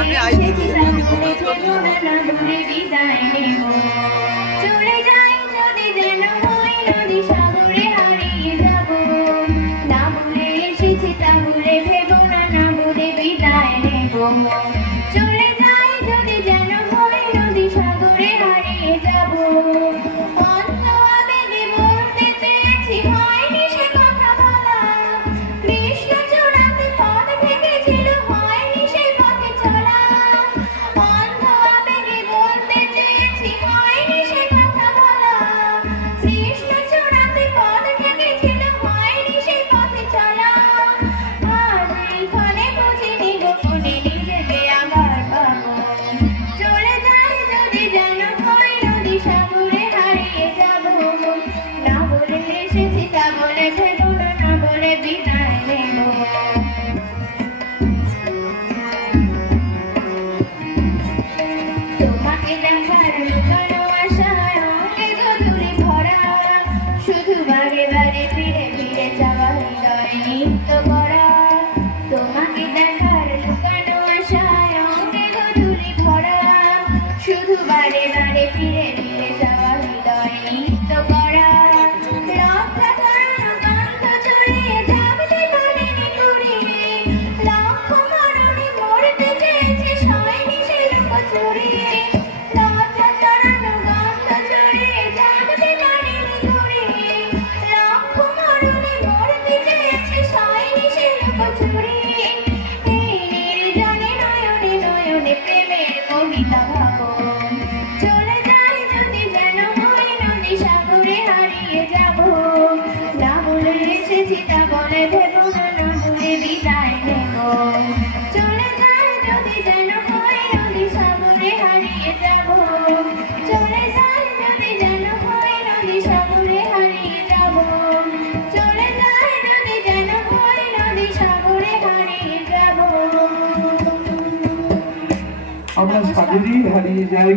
এসেছি তা বলে ভেবো না, না বলে বিদায় নেব। চলে যাই যদি যেন হই নদী সাগরে হারিয়ে যাব। না বলে এসেছি তা বলে ভেবো না, না বলে বিদায় নেব। চলে যাই যদি যেন হই নদী সাগরে হারিয়ে যাব। অন্ধ আবেগে বলতে চেয়েছি, হয়নি সে কথা বলা। কৃষ্ণ চূড়াতে পথ থেকেছিল, হয়নি সে পথে চলা। অন্ধ আবেগে বলতে চেয়েছি, হয়নি সে কথা বলা। কৃষ্ণ চূড়াতে পথ থেকেছিল, হয়নি সে পথে চলা। আজ এইখানে বুঝিনি গোপনে নিজেকে আবার পাবো। চলে যাই যদি যেন হই নদী সাগরে হারিয়ে যাব। না বলে এসেছি তা বলে ভেবো না, না বলে বিদায় নেব। তোমাকে দেখার লুকানো আশায় অঙ্গে গধূলি ভরা। শুধু বারে বারে ফিরে ফিরে যাওয়া হৃদয় নিত্য করা। তোমাকে দেখার লুকানো আশায় অঙ্গে গধূলি ভরা। শুধু বারে বারে ফিরে ফিরে যাওয়া হৃদয় নিত্য করা। লজ্জা জড়ানো গন্ধ ছড়িয়ে জাগতে পারিনি কুড়িয়ে। লক্ষ মরণে মরতে চেয়েছি, সয়নি সে লুকোচুরিয়ে। লজ্জা জড়ানো গন্ধ ছড়িয়ে জাগতে পারিনি কুড়িয়ে। লক্ষ মরণে মরতে চেয়েছি, সয়নি সে লুকোচুরিয়ে। এই নির্জনে নয়নে নয়নে প্রেমের কবিতা ভাবো। চলে যাই যদি যেন হই নদী সাগরে হারিয়ে যাব। না বলে এসেছি তা বলে ভেবো না, না বলে বিদায় নেব। চলে যাই যদি যেন হই নদী সাগরে হারিয়ে যাব। চলে যাই যদি যেন হই নদী সাগরে হারিয়ে যাব। চলে যাই যদি যেন হই নদী সাগরে হারিয়ে যাব। আমরা সাগরেই হারিয়ে যাই।